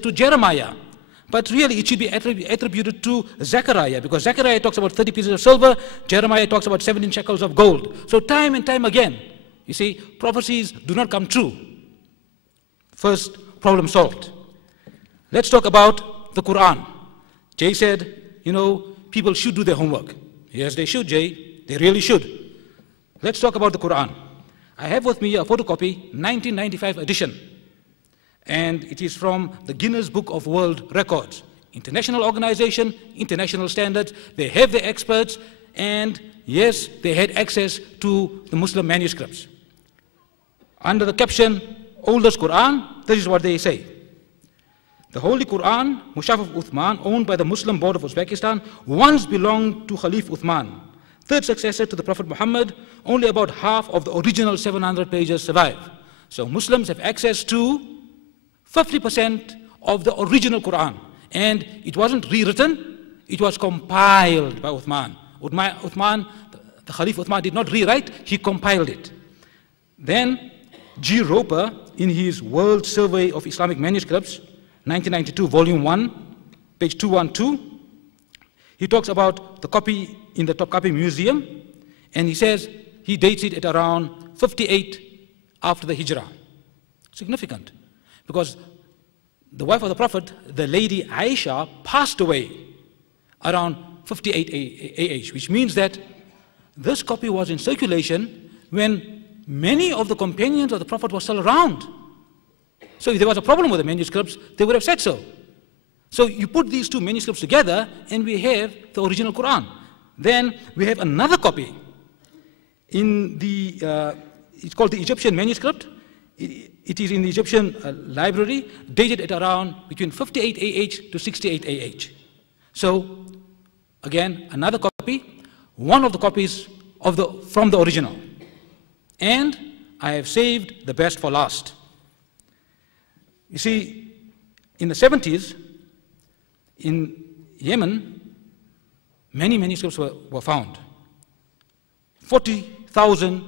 to Jeremiah. But really, it should be attributed to Zechariah, because Zechariah talks about 30 pieces of silver, Jeremiah talks about 17 shekels of gold. So time and time again, you see, prophecies do not come true. First, problem solved. Let's talk about the Quran. Jay said, you know, people should do their homework. Yes, they should, Jay. They really should. Let's talk about the Quran. I have with me a photocopy, 1995 edition. And it is from the Guinness Book of World Records. International organization, international standards. They have their experts, and yes, they had access to the Muslim manuscripts. Under the caption, Oldest Quran, this is what they say. The Holy Quran, Mushaf of Uthman, owned by the Muslim Board of Uzbekistan, once belonged to Khalif Uthman, third successor to the Prophet Muhammad. Only about half of the original 700 pages survive. So Muslims have access to 50% of the original Quran. And it wasn't rewritten, it was compiled by Uthman. Uthman, the Khalif Uthman did not rewrite, he compiled it. Then G. Roper, in his World Survey of Islamic Manuscripts, 1992, volume 1, page 212, he talks about the copy in the Topkapi Museum, and he says he dates it at around 58 after the Hijrah. Significant, because the wife of the Prophet, the lady Aisha, passed away around 58 AH, which means that this copy was in circulation when many of the companions of the Prophet were still around. So if there was a problem with the manuscripts, they would have said so. So you put these two manuscripts together, and we have the original Quran. Then we have another copy in the, it's called the Egyptian manuscript. It is in the Egyptian library, dated at around between 58 AH to 68 AH. So, again, another copy, one of the copies of from the original. And I have saved the best for last. You see, in the 70s, in Yemen, many manuscripts were found. 40,000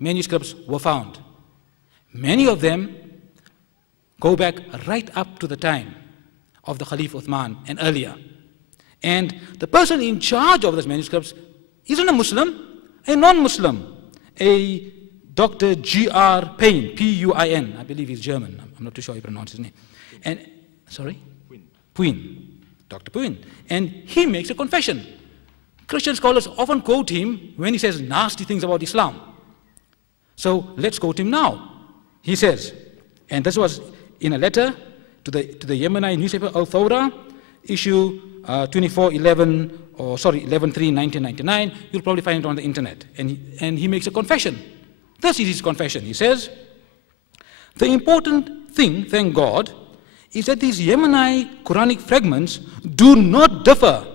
manuscripts were found. Many of them go back right up to the time of the Khalif Uthman and earlier. And the person in charge of those manuscripts isn't a Muslim, a non-Muslim, a Dr. G.R. Payne, P-U-I-N. I believe he's German. I'm not too sure how you pronounce his name. And, sorry? Puin. Dr. Puin. And he makes a confession. Christian scholars often quote him when he says nasty things about Islam. So let's quote him now. He says, and this was in a letter to the Yemeni newspaper Al-Thawra, issue 11/3, 1999. You'll probably find it on the internet. And he makes a confession. This is his confession. He says, the important thing, thank God, is that these Yemeni Quranic fragments do not differ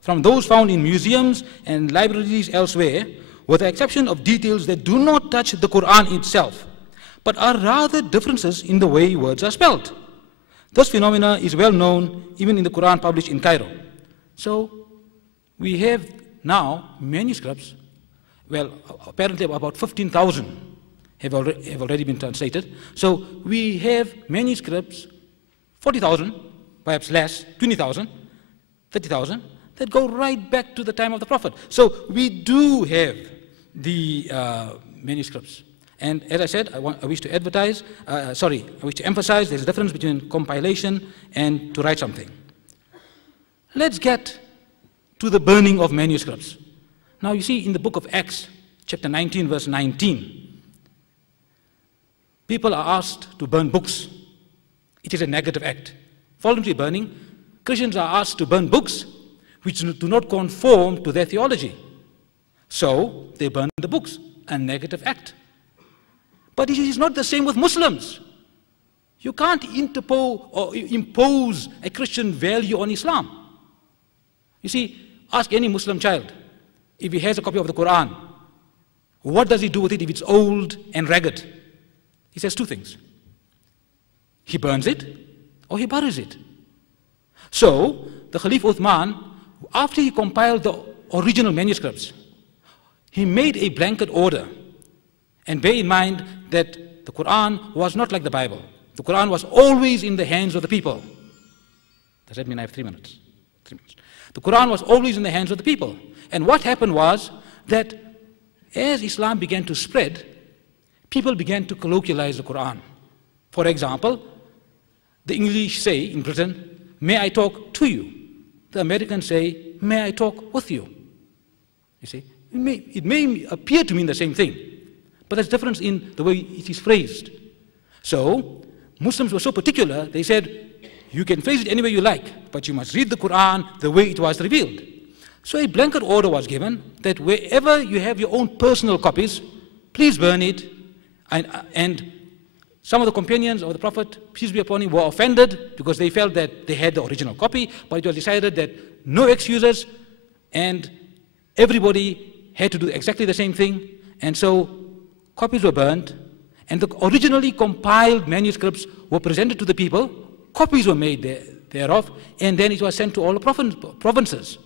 from those found in museums and libraries elsewhere, with the exception of details that do not touch the Quran itself, but are rather differences in the way words are spelled. This phenomena is well known even in the Quran published in Cairo. So we have now manuscripts, well, apparently about 15,000 have already been translated. So we have manuscripts, 40,000, perhaps less, 20,000, 30,000, that go right back to the time of the Prophet. So we do have the manuscripts. And as I said, I wish to emphasize there's a difference between compilation and to write something. Let's get to the burning of manuscripts. Now you see in the book of Acts, chapter 19, verse 19, people are asked to burn books. It is a negative act. Voluntary burning, Christians are asked to burn books which do not conform to their theology. So they burn the books, a negative act. But it is not the same with Muslims. You can't impose a Christian value on Islam. You see, ask any Muslim child, if he has a copy of the Quran, what does he do with it if it's old and ragged? He says two things. He burns it, or he buries it. So, the Khalif Uthman, after he compiled the original manuscripts, he made a blanket order. And bear in mind that the Quran was not like the Bible. The Quran was always in the hands of the people. Does that mean I have 3 minutes? 3 minutes. The Quran was always in the hands of the people. And what happened was that as Islam began to spread, people began to colloquialize the Quran. For example, the English say in Britain, may I talk to you? The Americans say, may I talk with you? You see, it may appear to mean the same thing, but there's difference in the way it is phrased. So, Muslims were so particular, they said, you can phrase it any way you like, but you must read the Quran the way it was revealed. So a blanket order was given that wherever you have your own personal copies, please burn it. And some of the companions of the Prophet, peace be upon him, were offended because they felt that they had the original copy, but it was decided that no excuses and everybody had to do exactly the same thing. And so copies were burned, and the originally compiled manuscripts were presented to the people, copies were made thereof, and then it was sent to all the provinces.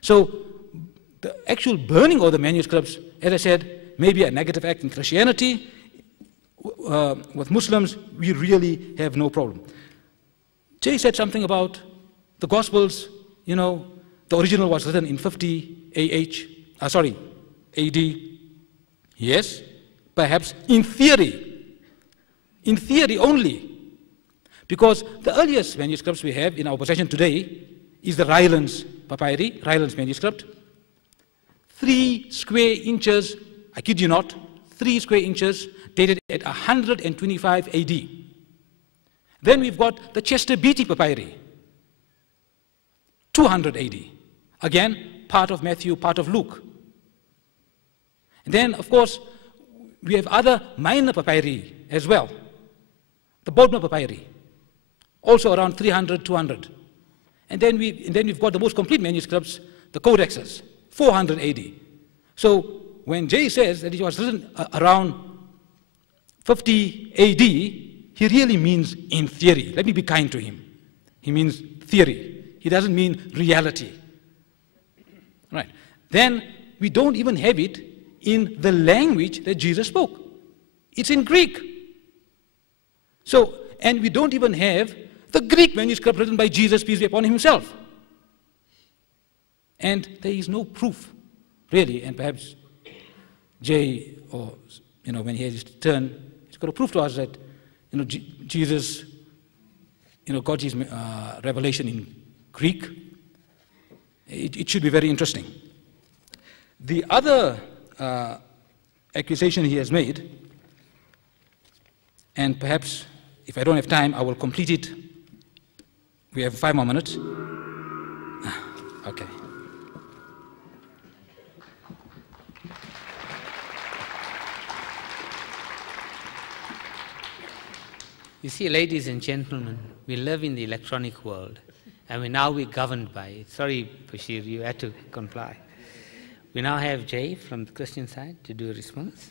So the actual burning of the manuscripts, as I said, may be a negative act in Christianity. With Muslims, we really have no problem. Jay said something about the Gospels, you know, the original was written in 50 AD. Yes, perhaps in theory only. Because the earliest manuscripts we have in our possession today is the Rylands papyri, Rylands manuscript. 3 square inches, I kid you not, 3 square inches, dated at 125 AD. Then we've got the Chester Beatty papyri, 200 AD. Again, part of Matthew, part of Luke. And then, of course, we have other minor papyri as well. The Bodmer papyri, also around 300, 200. And then we've got the most complete manuscripts, the codexes, 400 AD. So when Jay says that it was written around 50 AD, he really means in theory. Let me be kind to him. He means theory. He doesn't mean reality. Right. Then we don't even have it in the language that Jesus spoke. It's in Greek. So, and we don't even have the Greek manuscript written by Jesus, peace be upon him, himself. And there is no proof, really, and perhaps Jay, or, you know, when he has his turn, he's got to prove to us that, you know, Jesus, you know, got his revelation in Greek. It should be very interesting. The other accusation he has made, and perhaps if I don't have time, I will complete it. We have 5 more minutes. Okay. You see, ladies and gentlemen, we live in the electronic world, and we're governed by it. Sorry, Bashir, you had to comply. We now have Jay from the Christian side to do a response.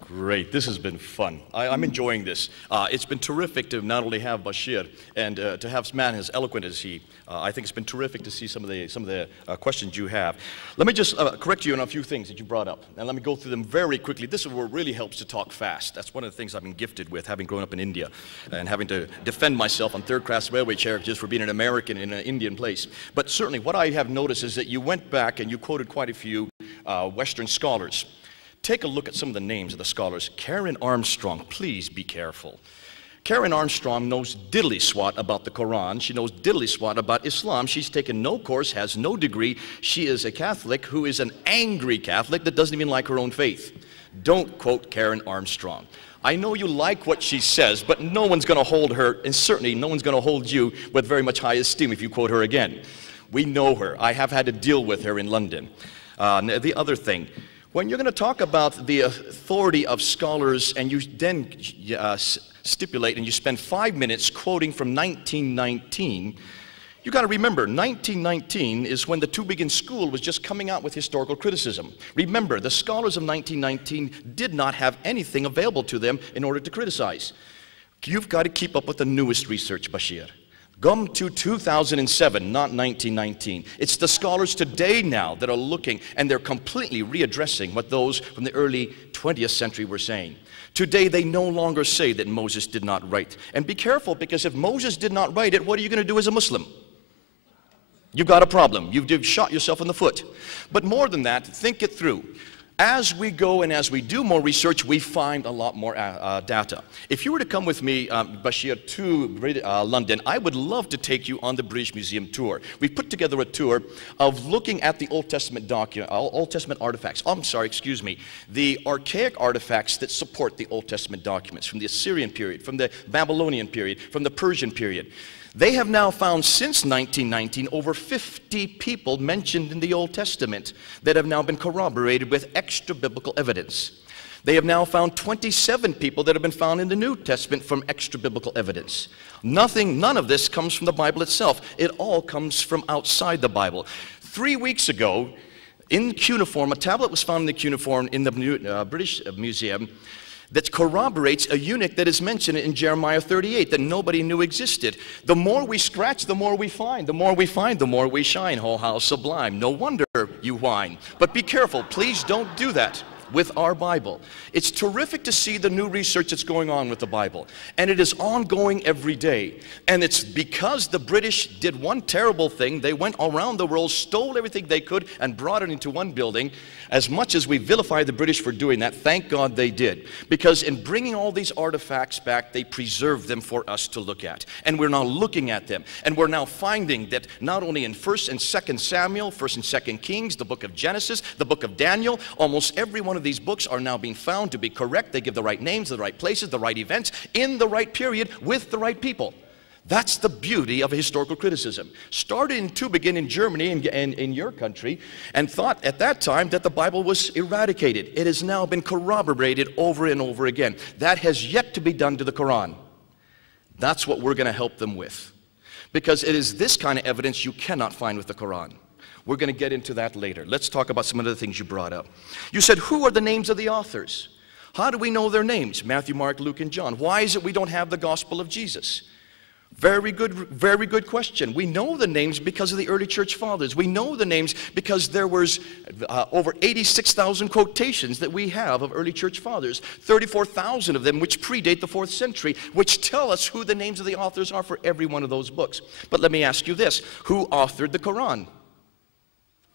Great. This has been fun. I'm enjoying this. It's been terrific to not only have Bashir and to have a man as eloquent as he. I think it's been terrific to see some of the questions you have. Let me just correct you on a few things that you brought up, and let me go through them very quickly. This is where it really helps to talk fast. That's one of the things I've been gifted with, having grown up in India and having to defend myself on third-class railway characters for being an American in an Indian place. But certainly what I have noticed is that you went back and you quoted quite a few Western scholars. Take a look at some of the names of the scholars. Karen Armstrong, please be careful. Karen Armstrong knows diddly swat about the Quran. She knows diddly swat about Islam. She's taken no course, has no degree. She is a Catholic who is an angry Catholic that doesn't even like her own faith. Don't quote Karen Armstrong. I know you like what she says, but no one's going to hold her, and certainly no one's going to hold you with very much high esteem if you quote her again. We know her. I have had to deal with her in London. The other thing, when you're going to talk about the authority of scholars and you then stipulate and you spend 5 minutes quoting from 1919, you got to remember, 1919 is when the Tübingen School was just coming out with historical criticism. Remember, the scholars of 1919 did not have anything available to them in order to criticize. You've got to keep up with the newest research, Bashir. Come to 2007, not 1919. It's the scholars today now that are looking, and they're completely readdressing what those from the early 20th century were saying. Today, they no longer say that Moses did not write. And be careful, because if Moses did not write it, what are you going to do as a Muslim? You've got a problem. You've shot yourself in the foot. But more than that, think it through. As we go and as we do more research, we find a lot more data. If you were to come with me, Bashir, to London, I would love to take you on the British Museum tour. We've put together a tour of looking at the Old Testament artifacts. Oh, I'm sorry, excuse me. The archaic artifacts that support the Old Testament documents from the Assyrian period, from the Babylonian period, from the Persian period. They have now found since 1919 over 50 people mentioned in the Old Testament that have now been corroborated with extra biblical evidence. They have now found 27 people that have been found in the New Testament from extra biblical evidence. None of this comes from the Bible itself. It all comes from outside the Bible. 3 weeks ago, in cuneiform, a tablet was found in the cuneiform in the British Museum that corroborates a eunuch that is mentioned in Jeremiah 38 that nobody knew existed. The more we scratch, the more we find. The more we find, the more we shine. Oh, how sublime. No wonder you whine. But be careful. Please don't do that with our Bible. It's terrific to see the new research that's going on with the Bible. And it is ongoing every day. And it's because the British did one terrible thing. They went around the world, stole everything they could, and brought it into one building. As much as we vilify the British for doing that, thank God they did. Because in bringing all these artifacts back, they preserved them for us to look at. And we're now looking at them. And we're now finding that not only in 1st and 2nd Samuel, 1st and 2nd Kings, the book of Genesis, the book of Daniel, almost every one of these books are now being found to be correct. They give the right names, the right places, the right events, in the right period, with the right people. That's the beauty of historical criticism. Started in Tübingen in Germany and in your country, and thought at that time that the Bible was eradicated. It has now been corroborated over and over again. That has yet to be done to the Quran. That's what we're going to help them with. Because it is this kind of evidence you cannot find with the Quran. We're going to get into that later. Let's talk about some of the things you brought up. You said, who are the names of the authors? How do we know their names? Matthew, Mark, Luke, and John. Why is it we don't have the gospel of Jesus? Very good question. We know the names because of the early church fathers. We know the names because there was over 86,000 quotations that we have of early church fathers, 34,000 of them which predate the 4th century, which tell us who the names of the authors are for every one of those books. But let me ask you this, who authored the Quran?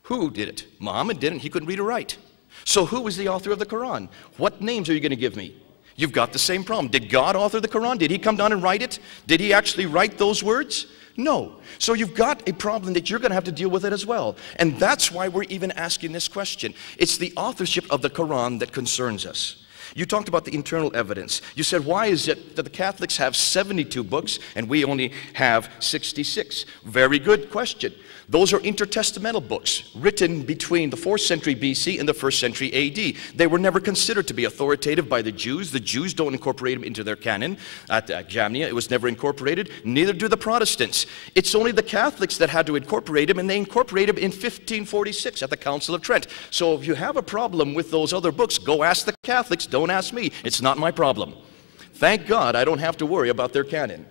Who did it? Muhammad didn't. He couldn't read or write. So who was the author of the Quran? What names are you going to give me? You've got the same problem. Did God author the Quran? Did he come down and write it? Did he actually write those words? No. So you've got a problem that you're going to have to deal with it as well. And that's why we're even asking this question. It's the authorship of the Quran that concerns us. You talked about the internal evidence. You said, why is it that the Catholics have 72 books and we only have 66? Very good question. Those are intertestamental books written between the 4th century BC and the 1st century AD. They were never considered to be authoritative by the Jews. The Jews don't incorporate them into their canon. At Jamnia, it was never incorporated. Neither do the Protestants. It's only the Catholics that had to incorporate them, and they incorporated them in 1546 at the Council of Trent. So if you have a problem with those other books, go ask the Catholics. Don't ask me. It's not my problem. Thank God I don't have to worry about their canon.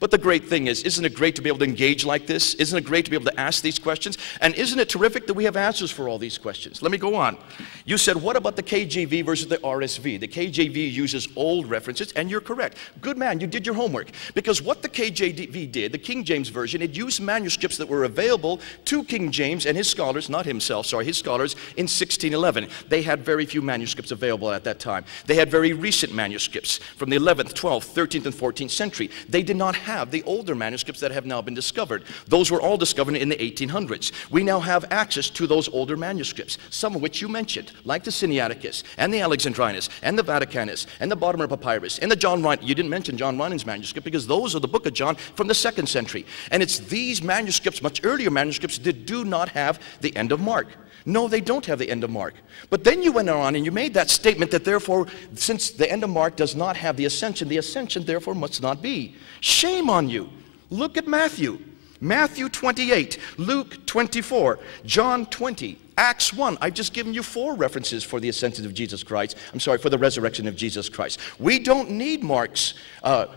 But the great thing is, isn't it great to be able to engage like this? Isn't it great to be able to ask these questions? And isn't it terrific that we have answers for all these questions? Let me go on. You said, what about the KJV versus the RSV? The KJV uses old references, and you're correct. Good man, you did your homework. Because what the KJV did, the King James Version, it used manuscripts that were available to King James and his scholars, not himself, sorry, his scholars, in 1611. They had very few manuscripts available at that time. They had very recent manuscripts from the 11th, 12th, 13th, and 14th century. They did not have the older manuscripts that have now been discovered. Those were all discovered in the 1800s. We now have access to those older manuscripts, some of which you mentioned, like the Sinaiticus, and the Alexandrinus, and the Vaticanus, and the Bodmer Papyrus, and the John Ryan. You didn't mention John Ryland's manuscript because those are the book of John from the 2nd century. And it's these manuscripts, much earlier manuscripts, that do not have the end of Mark. No, they don't have the end of Mark. But then you went on and you made that statement that therefore, since the end of Mark does not have the ascension therefore must not be. Shame on you. Look at Matthew. Matthew 28, Luke 24, John 20, Acts 1, I've just given you 4 references for the ascension of Jesus Christ. I'm sorry, for the resurrection of Jesus Christ. We don't need Mark's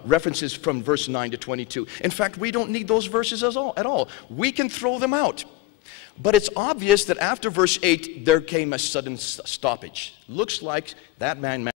references from verse 9 to 22. In fact, we don't need those verses at all. We can throw them out. But it's obvious that after verse 8, there came a sudden stoppage. Looks like that man